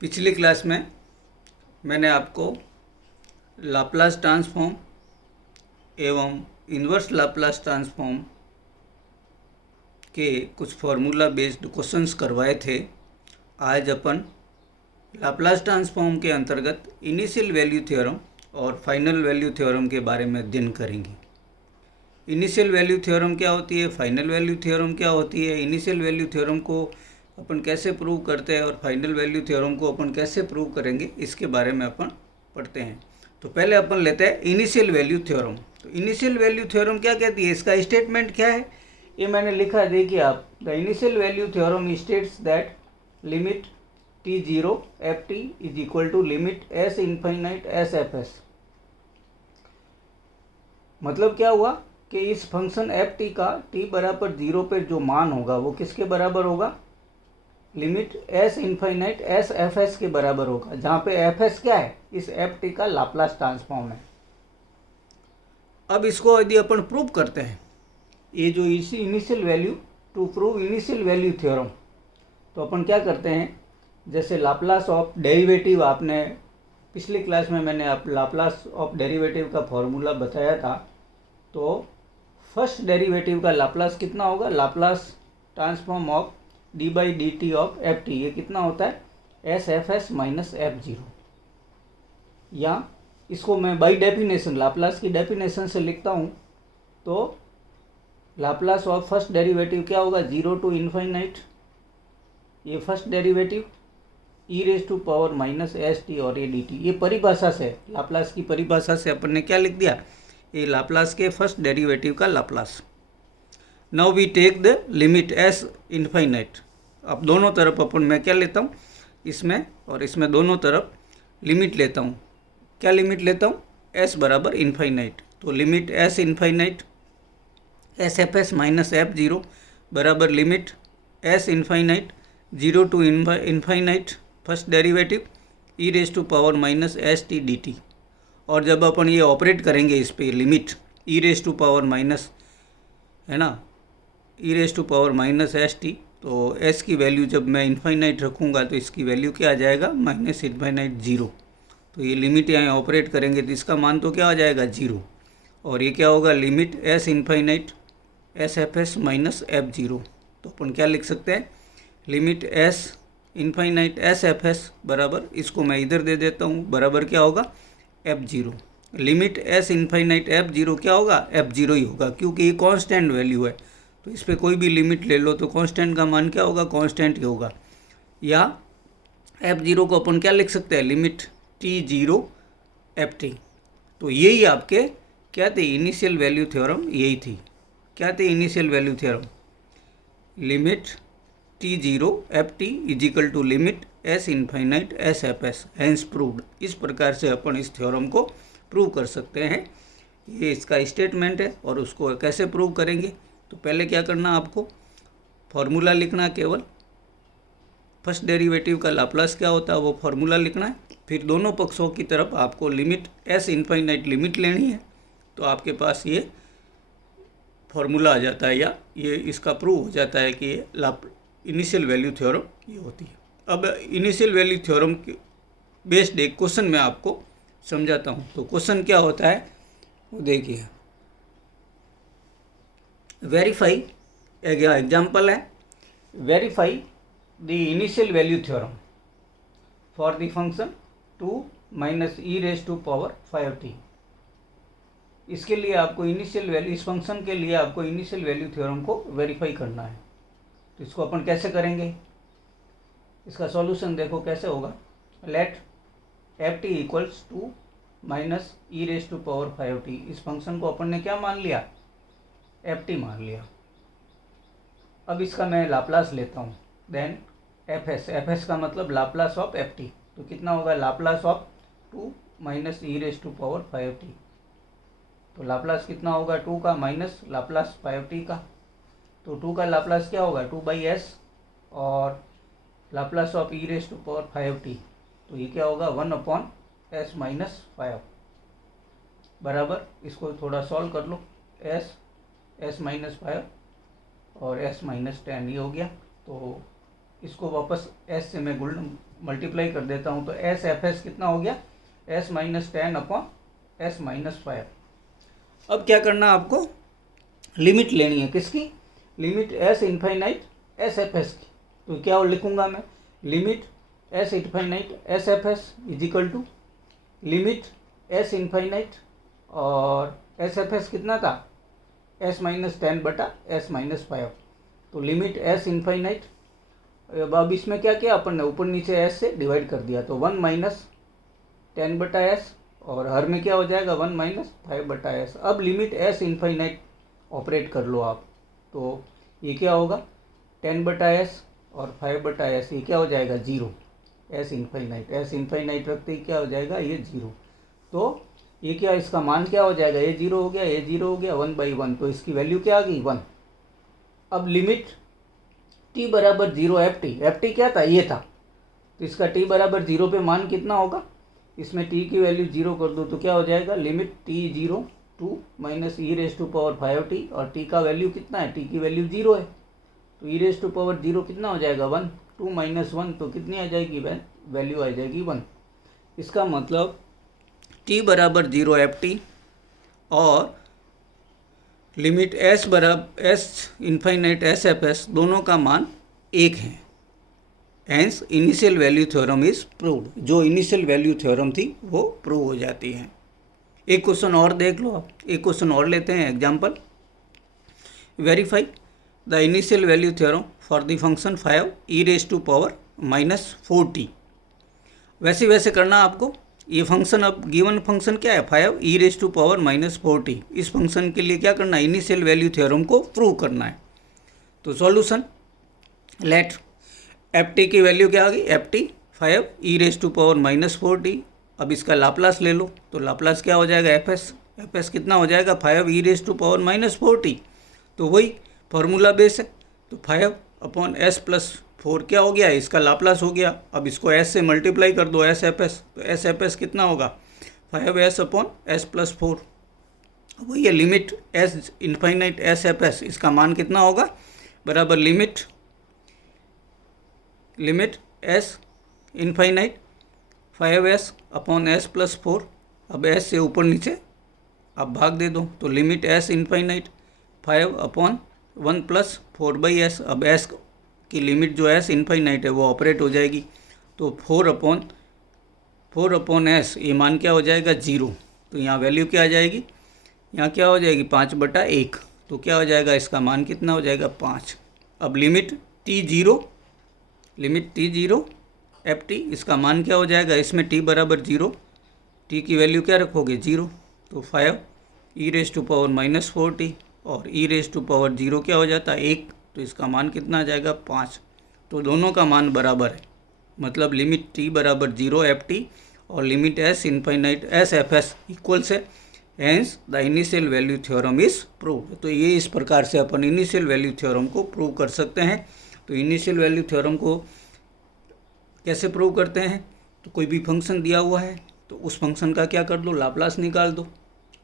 पिछली क्लास में मैंने आपको लाप्लास ट्रांसफॉर्म एवं इन्वर्स लाप्लास ट्रांसफॉर्म के कुछ फार्मूला बेस्ड क्वेश्चंस करवाए थे। आज अपन लाप्लास ट्रांसफॉर्म के अंतर्गत इनिशियल वैल्यू थ्योरम और फाइनल वैल्यू थ्योरम के बारे में अध्ययन करेंगे। इनिशियल वैल्यू थ्योरम क्या होती है, फाइनल वैल्यू थ्योरम क्या होती है, इनिशियल वैल्यू थ्योरम को अपन कैसे प्रूव करते हैं और फाइनल वैल्यू थ्योरम को अपन कैसे प्रूव करेंगे, इसके बारे में अपन पढ़ते हैं। तो पहले अपन लेते हैं इनिशियल वैल्यू थ्योरम। तो इनिशियल वैल्यू थ्योरम क्या कहती है, इसका स्टेटमेंट क्या है, ये मैंने लिखा है, देखिए आप। The initial value theorem states that limit t0 ft is equal to limit s infinite s fs। मतलब क्या हुआ कि इस फंक्शन ft का t बराबर 0 पर जो मान होगा वो किसके बराबर होगा, limit s infinite s fs के बराबर होगा, जहाँ पे fs क्या है, इस ft का लाप्लास ट्रांसफॉर्म है। अब इसको यदि अपन प्रूव करते हैं, ये जो initial value, to prove initial value theorem, तो अपन क्या करते हैं, जैसे लाप्लास ऑफ डेरिवेटिव, आपने पिछली क्लास में मैंने आप लाप्लास ऑफ डेरिवेटिव का फॉर्मूला बताया था। तो फर्स्ट डेरिवेटिव का लाप्लास कितना होगा, Laplace transform of D by d t of f T, ये कितना होता है, S f s minus f zero. या इसको मैं बाई डेफिनेशन, लाप्लास की डेफिनेशन से लिखता हूँ, तो लाप्लास ऑफ फर्स्ट डेरिवेटिव क्या होगा, 0 टू इनफाइनाइट, ये first derivative e raise to power minus s t और ए डी टी। ये परिभाषा से, लाप्लास की परिभाषा से अपन ने क्या लिख दिया, ये लाप्लास के फर्स्ट डेरिवेटिव का Laplace. Now we take the limit s infinite. अब दोनों तरफ अपन मैं क्या लेता हूँ, इसमें और इसमें दोनों तरफ लिमिट लेता हूँ। क्या लिमिट लेता हूँ, एस बराबर इनफाइनाइट, तो limit s infinite s f s minus f zero बराबर limit s infinite 0 to infinite first derivative e raise to power minus s t d t. और जब अपन ये ऑपरेट करेंगे इस पर, limit e raise to power minus, है ना, e raise to power minus s t, तो एस की वैल्यू जब मैं इनफाइनाइट रखूँगा तो इसकी वैल्यू क्या आ जाएगा, माइनस इनफाइनाइट जीरो। तो ये लिमिट यहाँ ऑपरेट करेंगे तो इसका मान तो क्या आ जाएगा, जीरो। और ये क्या होगा, limit s infinite s f s minus f zero. तो अपन क्या लिख सकते हैं, limit s infinite s f S बराबर, इसको मैं इधर दे देता हूँ, बराबर क्या होगा, F zero. Limit s infinite F zero क्या होगा, एफ जीरो ही होगा, क्योंकि ये कांस्टेंट वैल्यू है। तो इस पर कोई भी लिमिट ले लो तो कांस्टेंट का मान क्या होगा, कांस्टेंट ही होगा। या एफ जीरो को अपन क्या लिख सकते हैं, limit T zero F t. तो यही आपके क्या थे, इनिशियल वैल्यू थ्योरम यही थी। क्या थे initial value theorem, limit t0 ft is equal to limit s infinite s f s, hence proved. इस प्रकार से अपन इस थ्योरम को प्रूव कर सकते हैं। ये इसका स्टेटमेंट है। और उसको कैसे प्रूव करेंगे, तो पहले क्या करना, आपको फॉर्मूला लिखना, केवल फर्स्ट डेरिवेटिव का लाप्लास क्या होता है वो फॉर्मूला लिखना है। फिर दोनों पक्षों की तरफ आपको लिमिट s इनफाइनाइट लिमिट लेनी है, तो आपके पास ये फॉर्मूला आ जाता है, या ये इसका प्रूव हो जाता है कि ये इनिशियल वैल्यू थ्योरम ये होती है। अब इनिशियल वैल्यू थ्योरम के बेस्ड एक क्वेश्चन मैं आपको समझाता हूँ। तो क्वेश्चन क्या होता है वो देखिए, वेरीफाई, एग्जाम्पल है, verify the initial value theorem for the function 2 minus e raise to power 5t। इसके लिए आपको इनिशियल वैल्यू, इस फंक्शन के लिए आपको इनिशियल वैल्यू थ्योरम को वेरीफाई करना है। तो इसको अपन कैसे करेंगे, इसका सॉल्यूशन देखो कैसे होगा। Let f t equals 2 minus e raise to power 5t। इस फंक्शन को अपन ने क्या मान लिया, एफ टी मान लिया। अब इसका मैं लाप्लास लेता हूँ, then f s, f s का मतलब लाप्लास ऑफ एफ टी। तो कितना होगा, Laplace of 2 minus e raise to power 5t। तो लाप्लास कितना होगा, 2 का माइनस लाप्लास 5t का। तो 2 का लाप्लास क्या होगा, 2 बाई एस, और Laplace of e raise to power 5t, तो ये क्या होगा, 1 अपॉन एस माइनस 5 बराबर, इसको थोड़ा सॉल्व कर लो, एस माइनस 5 और एस माइनस 10 ये हो गया। तो इसको वापस एस से मैं मल्टीप्लाई कर देता हूँ, तो एस एफ एस कितना हो गया, s minus 10 upon s minus 5। अब क्या करना आपको, लिमिट लेनी है, किसकी, limit s infinite s f s की। तो क्या लिखूंगा मैं, limit s infinite s f s is equal to limit s infinite और एस एफ एस कितना था, एस माइनस 10 बटा एस माइनस 5। तो लिमिट एस इनफाइनाइट, अब इसमें क्या किया अपन ने, ऊपर नीचे एस से डिवाइड कर दिया, तो 1 माइनस 10 बटा एस और हर में क्या हो जाएगा 1 माइनस 5 बटा एस। अब लिमिट एस इनफाइनाइट ऑपरेट कर लो आप, तो ये क्या होगा 10 बटा एस और 5 बटा एस, ये क्या हो जाएगा 0। एस इनफाइनाइट रखते ही क्या हो जाएगा ये 0। तो ये क्या, इसका मान क्या हो जाएगा, ये 0 हो गया, ये 0 हो गया, 1/1, तो इसकी वैल्यू क्या आ गई 1। अब लिमिट t बराबर 0 एफ टी क्या था, ये था, तो इसका t बराबर 0 पे मान कितना होगा, इसमें t की वैल्यू 0 कर दो तो क्या हो जाएगा, limit t 0 to minus e raise to power 5t, और t का वैल्यू कितना है, t की वैल्यू 0 है, तो ई रेस टू पावर 0 कितना हो जाएगा 1, 2 माइनस 1, तो कितनी आ जाएगी वैल्यू आ जाएगी 1। इसका मतलब t बराबर 0 एफ टी और लिमिट s बराबर s infinite s f s दोनों का मान 1 है। Hence initial value theorem is proved, जो इनिशियल वैल्यू थ्योरम थी वो प्रूव हो जाती है। एक क्वेश्चन और देख लो आप, एक क्वेश्चन और लेते हैं example, verify the initial value theorem for the function 5 e raise to power minus 4t। वैसे करना आपको, ये फंक्शन, अब गिवन फंक्शन क्या है 5 e raise to power minus 4t, इस फंक्शन के लिए क्या करना है, इनिशियल वैल्यू थ्योरम को प्रूव करना है। तो सॉल्यूशन, लेट एफ टी की वैल्यू क्या आ गई, f t 5 e raise to power minus 4t। अब इसका लाप्लास ले लो, तो लाप्लास क्या हो जाएगा एफ एस कितना हो जाएगा 5 e raise to power minus 4t। तो वही फार्मूला बेस है, तो 5 अपॉन एस प्लस 4 क्या हो गया, इसका लाप्लास हो गया। अब इसको एस से मल्टीप्लाई कर दो, एस एफ एस, तो एस एफ एस कितना होगा 5s अपॉन एस प्लस 4। वही है limit s infinite s f S, इसका मान कितना होगा, बराबर limit s infinite 5s upon s plus 4। अब एस से ऊपर नीचे आप भाग दे दो, तो limit s infinite 5 upon 1 plus 4/s। अब एस की लिमिट जो एस इनफाइनाइट है वो ऑपरेट हो जाएगी, तो 4 अपॉन एस, ये मान क्या हो जाएगा 0। तो यहाँ वैल्यू क्या आ जाएगी, यहाँ क्या हो जाएगी 5/1, तो क्या हो जाएगा, इसका मान कितना हो जाएगा 5। अब लिमिट t 0 एफ टी, इसका मान क्या हो जाएगा, इसमें t बराबर 0, t की वैल्यू क्या रखोगे 0, तो 5 e raise to power minus 4t और ई रेस टू पावर 0 क्या हो जाता है 1, तो इसका मान कितना आ जाएगा 5। तो दोनों का मान बराबर है, मतलब लिमिट t बराबर 0 एफ टी और limit s infinite s f s equal से, hence the initial value theorem is prove. तो ये इस प्रकार से अपन इनिशियल वैल्यू थ्योरम को प्रूव कर सकते हैं। तो इनिशियल वैल्यू थ्योरम को कैसे प्रूव करते हैं, तो कोई भी फंक्शन दिया हुआ है तो उस फंक्शन का क्या कर दो, लाप्लास निकाल दो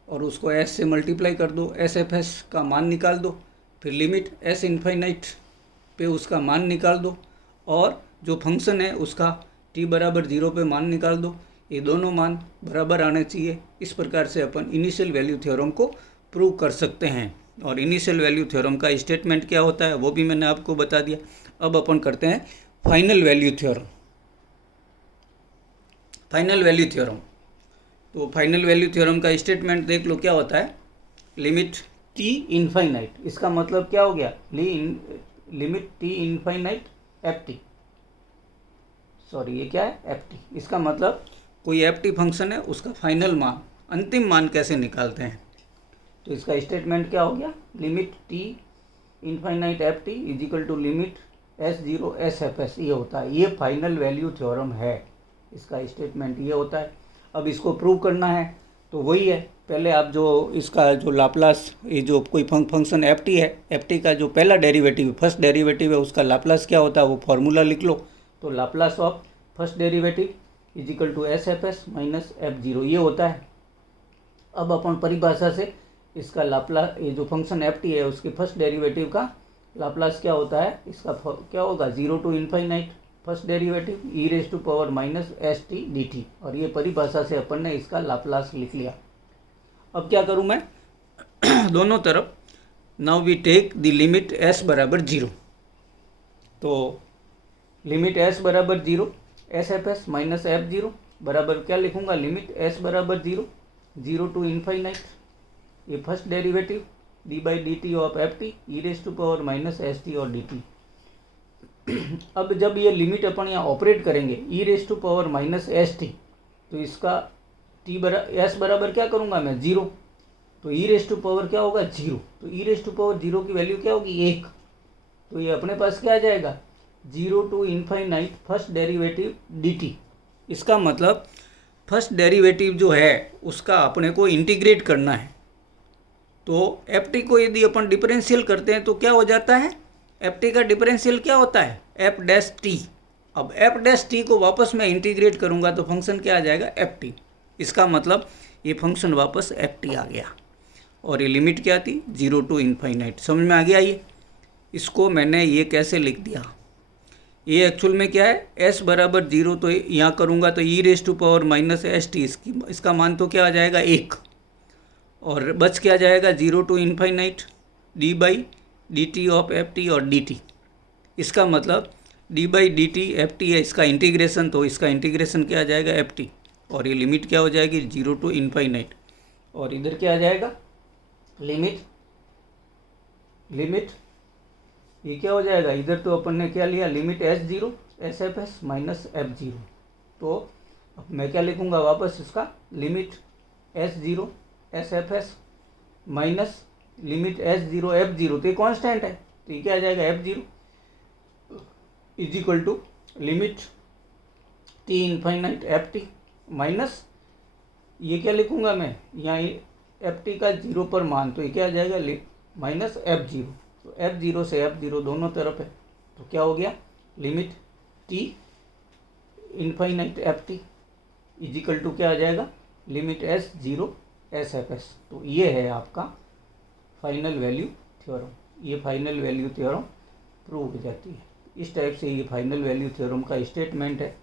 और उसको s से मल्टीप्लाई कर दो, एस एफ एस का मान निकाल दो, फिर लिमिट s इनफाइनाइट पे उसका मान निकाल दो और जो फंक्शन है उसका t बराबर 0 पे मान निकाल दो। ये दोनों मान बराबर आने चाहिए। इस प्रकार से अपन इनिशियल वैल्यू थ्योरम को प्रूव कर सकते हैं। और इनिशियल वैल्यू थ्योरम का स्टेटमेंट क्या होता है वो भी मैंने आपको बता दिया। अब अपन करते हैं final value theorem. Final value theorem, तो फाइनल वैल्यू थ्योरम का स्टेटमेंट देख लो क्या होता है, लिमिट t इनफाइनाइट, इसका मतलब क्या हो गया, limit t infinite f T, sorry ये क्या है एफ टी, इसका मतलब कोई एफ टी फंक्शन है उसका फाइनल मान, अंतिम मान कैसे निकालते हैं। तो इसका स्टेटमेंट क्या हो गया, limit t infinite f t is equal to limit s0 s f s, ये होता है, ये फाइनल वैल्यू थ्योरम है, इसका स्टेटमेंट ये होता है। अब इसको प्रूव करना है तो वही है, पहले आप जो इसका जो लाप्लास, ये जो कोई फंक्शन एफ टी है, एफ टी का जो पहला डेरिवेटिव फर्स्ट डेरिवेटिव है उसका लाप्लास क्या होता है वो फार्मूला लिख लो। तो Laplace of first derivative is equal to s f s minus f0, ये होता है। अब अपन परिभाषा से इसका लाप्लास, ये जो फंक्शन एफ टी है उसके फर्स्ट डेरिवेटिव का लाप्लास क्या होता है इसका, क्या होगा 0 to infinite first derivative e raise to power minus s t d t, और ये परिभाषा से अपन ने इसका लाप्लास लिख लिया। अब क्या करूँ मैं दोनों तरफ, now we take the limit s बराबर 0, तो लिमिट एस बराबर 0 s f s minus f 0 बराबर क्या लिखूंगा, लिमिट एस बराबर 0 0 टू इनफाइनाइट ये first derivative d by d t of f t e raise to power minus s t और d t. अब जब ये लिमिट अपन यहाँ ऑपरेट करेंगे e raise to power minus s t, तो इसका टी एस बराबर क्या करूँगा मैं 0, तो ई रेज टू पावर क्या होगा 0, तो ई रेज टू पावर 0 की वैल्यू क्या होगी 1, तो ये अपने पास क्या आ जाएगा 0 to infinite first derivative d t. इसका मतलब फर्स्ट डेरिवेटिव जो है उसका अपने को इंटीग्रेट करना है, तो एफ टी को यदि अपन डिफरेंशियल करते हैं तो क्या हो जाता है, एफ टी का डिफरेंशियल क्या होता है एफ डैश टी। अब एफ डैश टी को वापस मैं इंटीग्रेट करूंगा तो फंक्शन क्या आ जाएगा एफ टी। इसका मतलब ये फंक्शन वापस एफ टी आ गया, और ये लिमिट क्या थी 0 टू इनफाइनाइट। समझ में आ गया ये, इसको मैंने ये कैसे लिख दिया, ये एक्चुअल में क्या है s बराबर 0, तो यहाँ करूँगा तो e raise to power minus s t, इसका मान तो क्या आ जाएगा 1, और बच क्या जाएगा 0 to infinite d by d t of f t और डी टी। इसका मतलब d by d t f t है इसका इंटीग्रेशन, तो इसका इंटीग्रेशन क्या आ जाएगा एफ टी, और ये लिमिट क्या हो जाएगी 0 टू इनफाइनाइट, और इधर क्या आ जाएगा लिमिट ये क्या हो जाएगा, इधर तो अपन ने क्या लिया limit s 0 s f s minus f 0, तो अब मैं क्या लिखूँगा वापस इसका limit s 0 s f s minus limit s 0 F 0, तो ये कॉन्स्टेंट है, तो ये क्या आ जाएगा f 0 is equal to limit t infinite f t minus ये क्या लिखूँगा मैं यहाँ एफ टी का 0 पर मान, तो ये क्या आ जाएगा माइनस एफ 0, तो एफ 0 से एफ 0 दोनों तरफ है, तो क्या हो गया limit t infinite f t is equal to क्या आ जाएगा limit s 0 s f s. तो ये है आपका फाइनल वैल्यू थ्योरम, ये फाइनल वैल्यू थ्योरम प्रूव हो जाती है। इस टाइप से ये फाइनल वैल्यू थ्योरम का स्टेटमेंट है,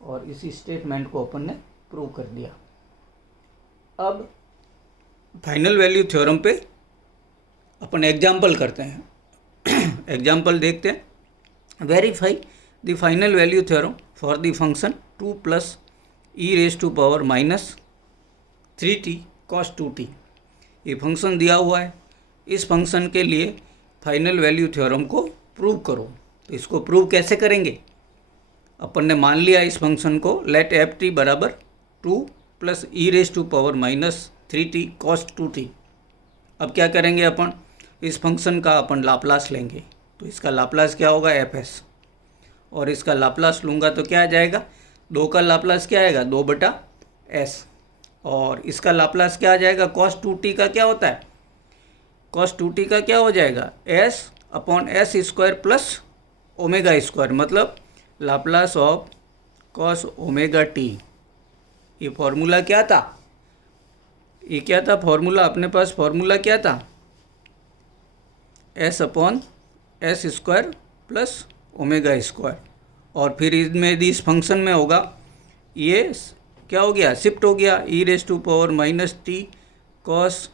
और इस स्टेटमेंट को अपन ने प्रूव कर दिया। अब फाइनल वैल्यू थ्योरम पे अपन एग्जाम्पल करते हैं एग्जाम्पल देखते हैं। Verify the final value theorem for the function 2 plus e raise to power minus 3t cos 2t। ये फंक्शन दिया हुआ है, इस फंक्शन के लिए फाइनल वैल्यू थ्योरम को प्रूव करो। तो इसको प्रूव कैसे करेंगे, अपन ने मान लिया इस फंक्शन को लेट एफ टी बराबर 2 plus e raise to power minus 3t cos 2t। अब क्या करेंगे अपन, इस फंक्शन का अपन लाप्लास लेंगे, तो इसका लाप्लास क्या होगा एफ एस, और इसका लाप्लास लूँगा तो क्या आ जाएगा 2 का लाप्लास क्या आएगा 2/s, और इसका लाप्लास क्या आ जाएगा cos 2t का क्या होता है, cos 2t का क्या हो जाएगा s upon s square plus omega square, मतलब Laplace of cos omega t. ये फॉर्मूला क्या था, ये क्या था फॉर्मूला, अपने पास फॉर्मूला क्या था s upon s square plus omega square, और फिर इसमें यदि इस फंक्शन में होगा ये क्या हो गया शिफ्ट हो गया e raise to power minus t cos,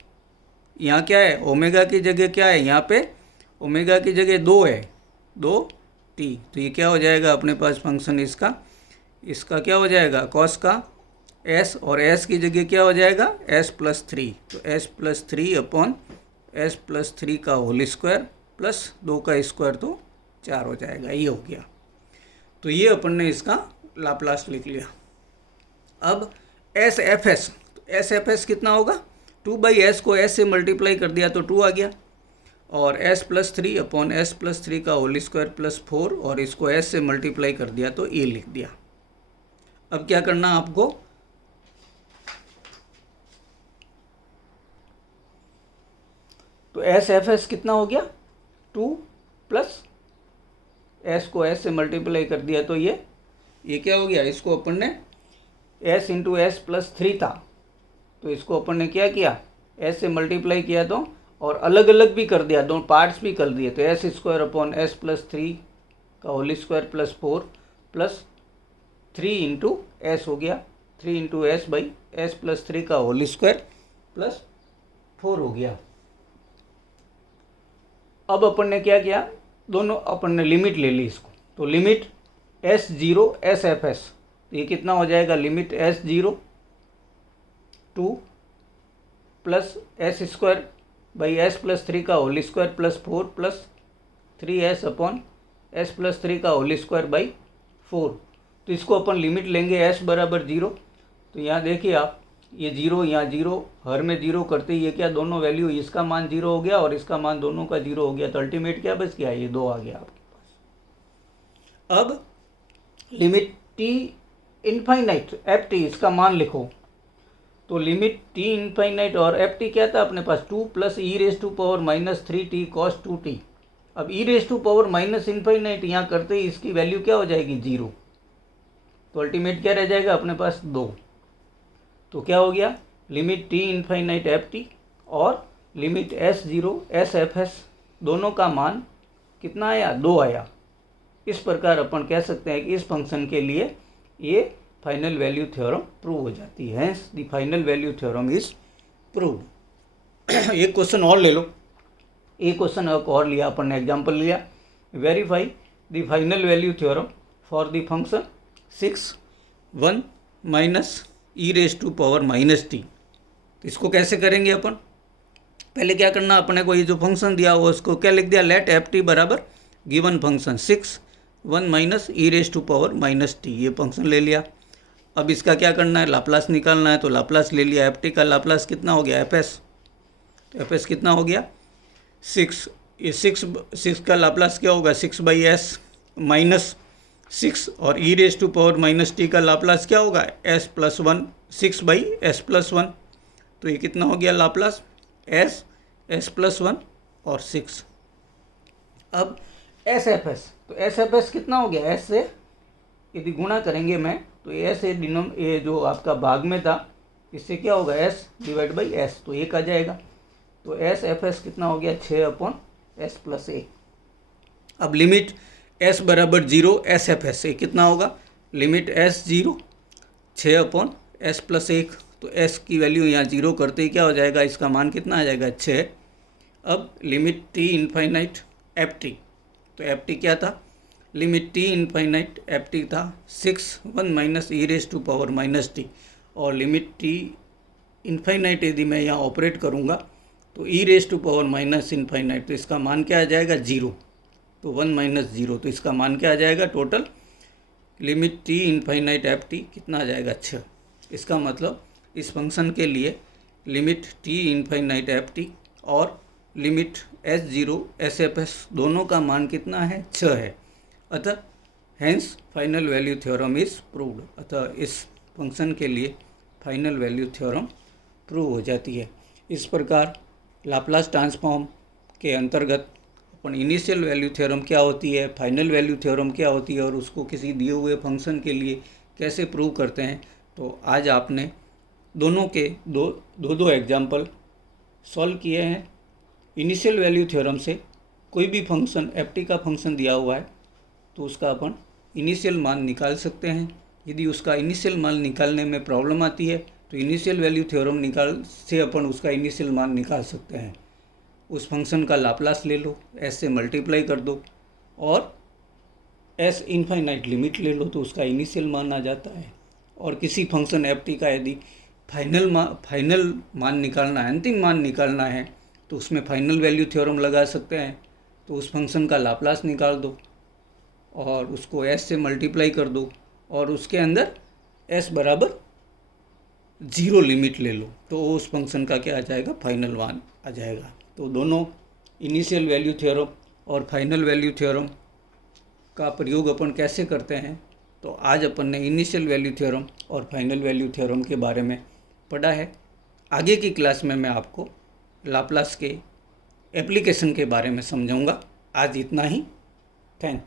यहाँ क्या है ओमेगा की जगह क्या है, यहाँ पे ओमेगा की जगह 2 है 2t, तो ये क्या हो जाएगा अपने पास फंक्शन इसका क्या हो जाएगा कॉस का s, और s की जगह क्या हो जाएगा s+3, तो s+3 अपॉन s+3 का होल स्क्वायर प्लस 2 का स्क्वायर, तो 4 हो जाएगा, ये हो गया। तो ये अपन ने इसका लाप्लास लिख लिया। अब एस एफ एस, तो एस एफ एस कितना होगा 2/s को s से मल्टीप्लाई कर दिया तो 2 आ गया, और s+3 अपॉन s+3 का होल स्क्वायर प्लस 4, और इसको s से मल्टीप्लाई कर दिया तो ये लिख दिया। अब क्या करना आपको, तो एस एफ एस कितना हो गया 2 प्लस s को s से मल्टीप्लाई कर दिया तो ये क्या हो गया, इसको अपन ने s इंटू s+3 था, तो इसको अपन ने क्या किया s से मल्टीप्लाई किया तो, और अलग अलग भी कर दिया, दोनों पार्ट्स भी कर दिए, तो s square upon s plus 3 का whole square plus 4 plus 3 into s हो गया, 3 into s by s plus 3 का होल स्क्वायर प्लस 4 हो गया। अब अपन ने क्या किया, दोनों अपन ने लिमिट ले ली इसको, तो limit s zero s f s, तो ये कितना हो जाएगा, limit s zero 2 plus s square by s plus 3 का whole square plus 4 plus 3s upon s plus 3 का होल स्क्वायर बाई 4। तो इसको अपन लिमिट लेंगे s बराबर 0, तो यहाँ देखिए आप, ये 0 यहाँ 0, हर में 0 करते ही ये क्या, दोनों वैल्यू, इसका मान 0 हो गया और इसका मान दोनों का 0 हो गया, तो अल्टीमेट क्या बच गया, ये 2 आ गया आपके पास। अब limit t infinite f t, इसका मान लिखो, तो लिमिट t इनफाइनाइट और एफ टी क्या था अपने पास, 2 plus e raise to power minus 3t cos 2t। अब e raise to power minus infinite यहाँ करते ही इसकी वैल्यू क्या हो जाएगी, 0, तो अल्टीमेट क्या रह जाएगा अपने पास, 2। तो क्या हो गया, limit t infinite f t और limit s zero s f s, दोनों का मान कितना आया, 2 आया। इस प्रकार अपन कह सकते हैं कि इस फंक्शन के लिए ये फाइनल वैल्यू थ्योरम प्रूव हो जाती है, hence the final value theorem is proved. एक क्वेश्चन और ले लो, एक क्वेश्चन और लिया अपन ने, एग्जांपल लिया, verify the final value theorem for the function 6 1 minus e raise to power minus t. तो इसको कैसे करेंगे अपन, पहले क्या करना, अपने को ये जो फंक्शन दिया हुआ उसको क्या लिख दिया, लेट एफ टी बराबर given function 6 1 minus e raise to power minus t, ये फंक्शन ले लिया। अब इसका क्या करना है, लाप्लास निकालना है, तो लाप्लास ले लिया, एफ टी का लाप्लास कितना हो गया, एफ एस, तो एफ एस कितना हो गया 6, ये 6 का लाप्लास क्या होगा, 6 बाई एस माइनस 6, और e raise to power minus t का लाप्लास क्या होगा, s plus 1, 6 by s plus 1, तो ये कितना हो गया लाप्लास, एस प्लस 1 और 6। अब एस एफ एस, तो एस एफ एस कितना हो गया, एस से यदि गुणा करेंगे मैं, तो एस से ये जो आपका भाग में था, इससे क्या होगा, एस डिवाइड बाई एस, तो 1 आ जाएगा, तो एस एफ एस कितना हो गया, 6 अपॉन एस प्लस 1। अब लिमिट एस बराबर 0 एस एफ एस, कितना होगा, limit s 0 6 upon s plus 1, तो एस की वैल्यू यहाँ 0 करते ही क्या हो जाएगा, इसका मान कितना आ जाएगा, 6। अब limit t infinite f t, तो एफ टी क्या था, limit t infinite f t था 6 1 minus e raise to power minus t, और लिमिट टी इनफाइनाइट यदि मैं यहाँ ऑपरेट करूँगा तो e raise to power minus infinite, तो इसका मान क्या आ जाएगा, 0, तो 1 माइनस 0, तो इसका मान क्या आ जाएगा, total limit t infinite f T कितना आ जाएगा, 6। इसका मतलब इस फंक्शन के लिए limit t infinite f t और limit s zero s f s दोनों का मान कितना है, 6 है। अतः hence final value theorem is proved, अतः इस फंक्शन के लिए फाइनल वैल्यू थ्योरम प्रूव हो जाती है। इस प्रकार लाप्लास ट्रांसफॉर्म के अंतर्गत अपन इनिशियल वैल्यू थ्योरम क्या होती है, फाइनल वैल्यू थ्योरम क्या होती है और उसको किसी दिए हुए फंक्शन के लिए कैसे प्रूव करते हैं, तो आज आपने दोनों के दो एग्जाम्पल सॉल्व किए हैं। इनिशियल वैल्यू थ्योरम से कोई भी फंक्शन एफ टी का फंक्शन दिया हुआ है तो उसका अपन इनिशियल मान निकाल सकते हैं। यदि उसका इनिशियल मान निकालने में प्रॉब्लम आती है तो इनिशियल वैल्यू थ्योरम से अपन उसका इनिशियल मान निकाल सकते हैं। उस फंक्शन का लाप्लास ले लो, एस से मल्टीप्लाई कर दो और एस इनफाइनाइट लिमिट ले लो तो उसका इनिशियल मान आ जाता है। और किसी फंक्शन एफ टी का यदि फाइनल मान निकालना है, अंतिम मान निकालना है, तो उसमें फाइनल वैल्यू थ्योरम लगा सकते हैं। तो उस फंक्शन का लाप्लास निकाल दो और उसको एस से मल्टीप्लाई कर दो और उसके अंदर एस बराबर 0 लिमिट ले लो तो उस फंक्शन का क्या आ जाएगा, फाइनल मान आ जाएगा। तो दोनों इनिशियल वैल्यू थ्योरम और फाइनल वैल्यू थ्योरम का प्रयोग अपन कैसे करते हैं, तो आज अपन ने इनिशियल वैल्यू थ्योरम और फाइनल वैल्यू थ्योरम के बारे में पढ़ा है। आगे की क्लास में मैं आपको लाप्लास के एप्लीकेशन के बारे में समझाऊंगा। आज इतना ही, थैंक।